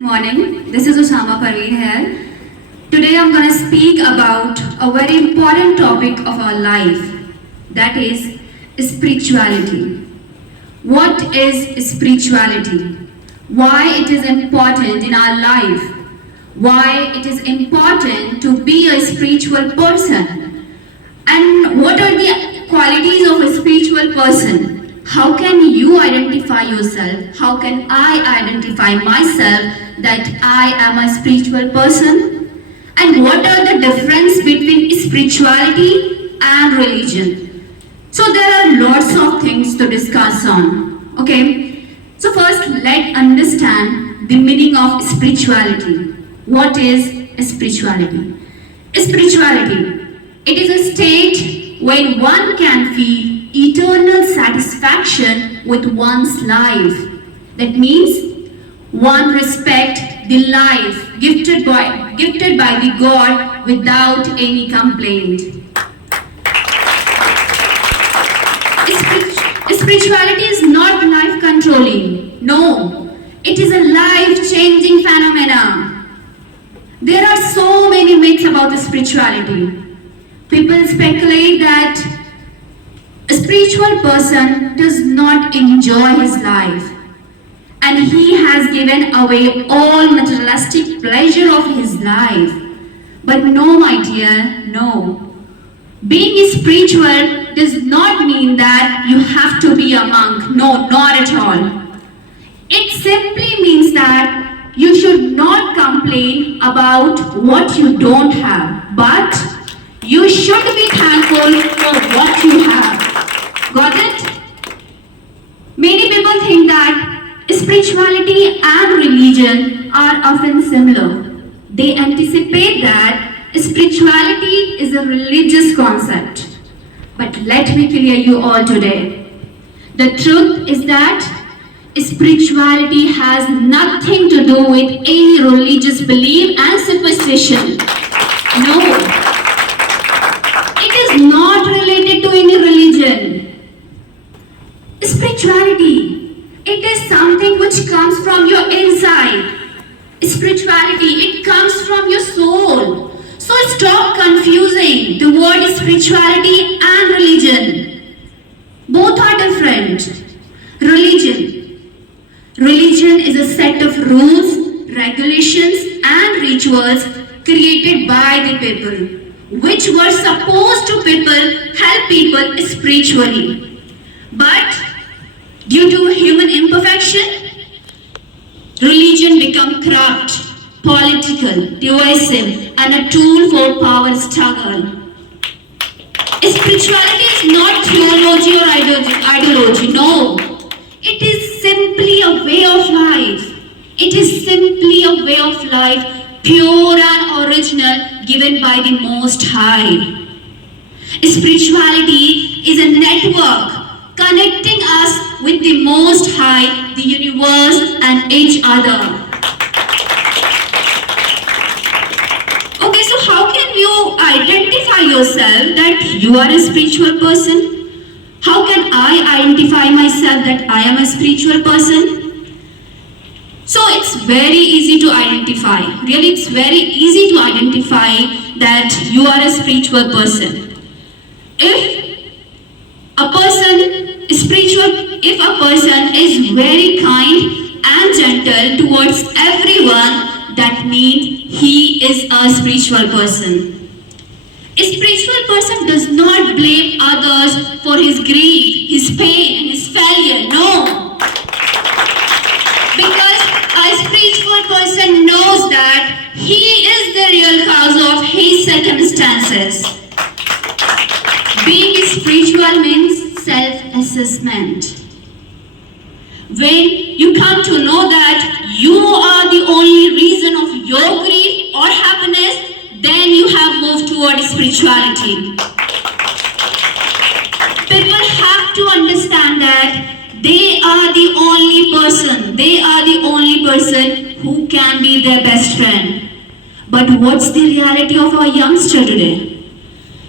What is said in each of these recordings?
Morning, this is Usama Parveen here. Today I'm going to speak about a very important topic of our life, that is spirituality. What is spirituality? Why it is important in our life? Why it is important to be a spiritual person? And what are the qualities of a spiritual person? How can you identify yourself? How can I identify myself that I am a spiritual person? And what are the difference between spirituality and religion? So there are lots of things to discuss on. Okay? So first let's understand the meaning of spirituality. What is spirituality? Spirituality. It is a state when one can feel eternal satisfaction with one's life. That means one respect the life gifted by the God without any complaint. Spirituality is not life controlling. No, it is a life changing phenomena. There are so many myths about spirituality. People speculate that a spiritual person does not enjoy his life and he has given away all materialistic pleasure of his life. But no, my dear, no. Being spiritual does not mean that you have to be a monk. No, not at all. It simply means that you should not complain about what you don't have, but you should be thankful for what you have. Got it? Many people think that spirituality and religion are often similar. They anticipate that spirituality is a religious concept. But let me clear you all today. The truth is that spirituality has nothing to do with any religious belief and superstition. No. It is not related to any religion. Spirituality, it is something which comes from your inside. Spirituality, it comes from your soul. So stop confusing the word spirituality and religion. Both are different. Religion is a set of rules, regulations and rituals created by the people, which were supposed to help people spiritually. But due to human imperfection, religion became corrupt, political, divisive, and a tool for power struggle. Spirituality is not theology or ideology, no. It is simply a way of life. It is simply a way of life, pure and original, given by the Most High. Spirituality is a network connecting us with the Most High, the universe, and each other. Okay, so how can you identify yourself that you are a spiritual person? How can I identify myself that I am a spiritual person? So it's very easy to identify. Really, it's very easy to identify that you are a spiritual person. If a person is very kind and gentle towards everyone, that means he is a spiritual person. A spiritual person does not blame others for his grief, his pain, and his failure. No. Because a spiritual person knows that he is the real cause of his circumstances. Being spiritual means self-assessment. When you come to know that you are the only reason of your grief or happiness, then you have moved toward spirituality. People have to understand that they are the only person who can be their best friend. But what's the reality of our youngster today?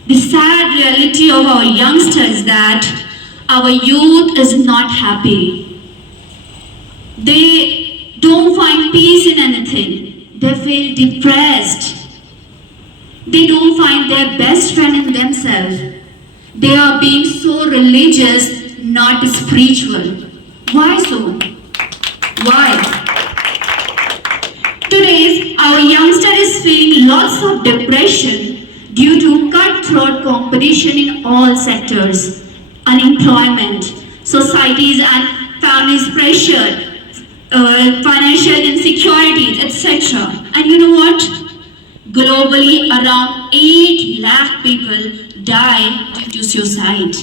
The sad reality of our youngster is that our youth is not happy. They don't find peace in anything. They feel depressed. They don't find their best friend in themselves. They are being so religious, not spiritual. Why so? Why? Today, our youngster is feeling lots of depression due to cutthroat competition in all sectors, unemployment, societies and families' pressure, financial insecurities, etc. And you know what? Globally, around 8 lakh people die due to suicide.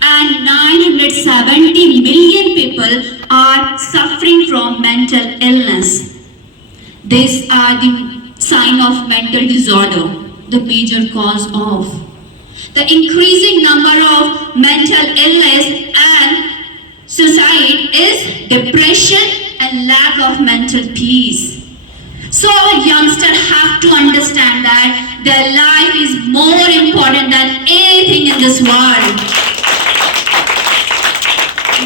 And 970 million people are suffering from mental illness. These are the sign of mental disorder, the major cause of. The increasing number of mental illness and suicide is depression and lack of mental peace. So our youngsters have to understand that their life is more important than anything in this world.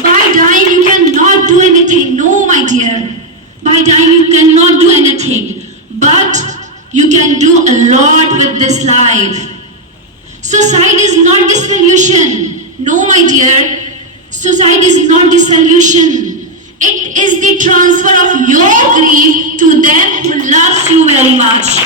By dying you cannot do anything. No, my dear. By dying you cannot do anything. But you can do a lot with this life. Suicide is not the solution. No, my dear. Suicide is not the solution. It is the transfer of your grief to them who loves you very much.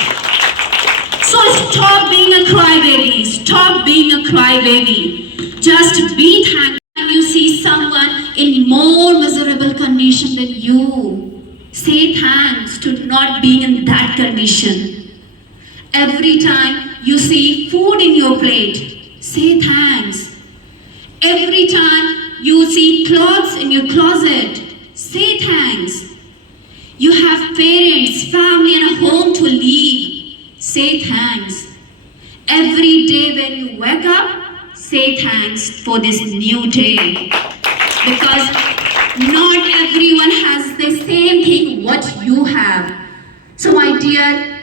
So stop being a crybaby. Stop being a crybaby. Just be thankful when you see someone in more miserable condition than you. Say thanks to not being in that condition. Every time you see food in your plate, say thanks. Every time you see clothes in your closet, say thanks. You have parents, family and a home to live, say thanks. Every day when you wake up, say thanks for this new day. Because not everyone has the same thing what you have. So my dear,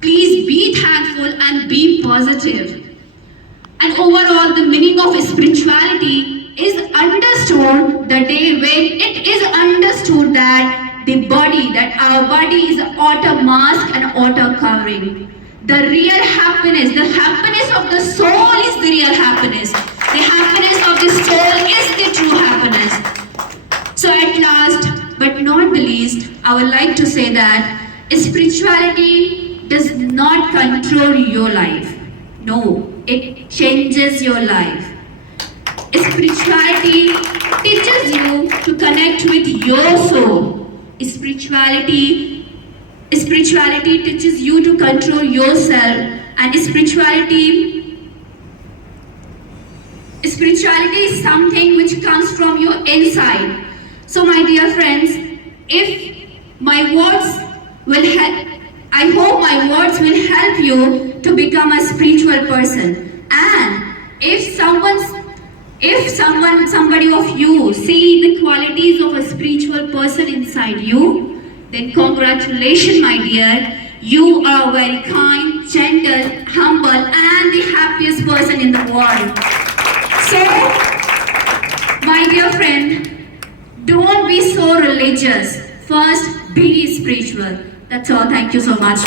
please be thankful and be positive. And overall, the meaning of spirituality is understood the day when it is understood that our body is an outer mask and outer covering. The real happiness, the happiness of the soul is the real happiness. The happiness of the soul is the true happiness. So at last, but not the least, I would like to say that spirituality does not control your life. No, it changes your life. Spirituality teaches you to connect with your soul. Spirituality teaches you to control yourself, and spirituality is something which comes from your inside. So my dear friends, if my words will help, I hope my words will help you to become a spiritual person. And if somebody of you see the qualities of a spiritual person inside you, then congratulations, my dear. You are a very kind, gentle, humble, and the happiest person in the world. So, my dear friend, don't be so religious. First, be spiritual. That's all. Thank you so much.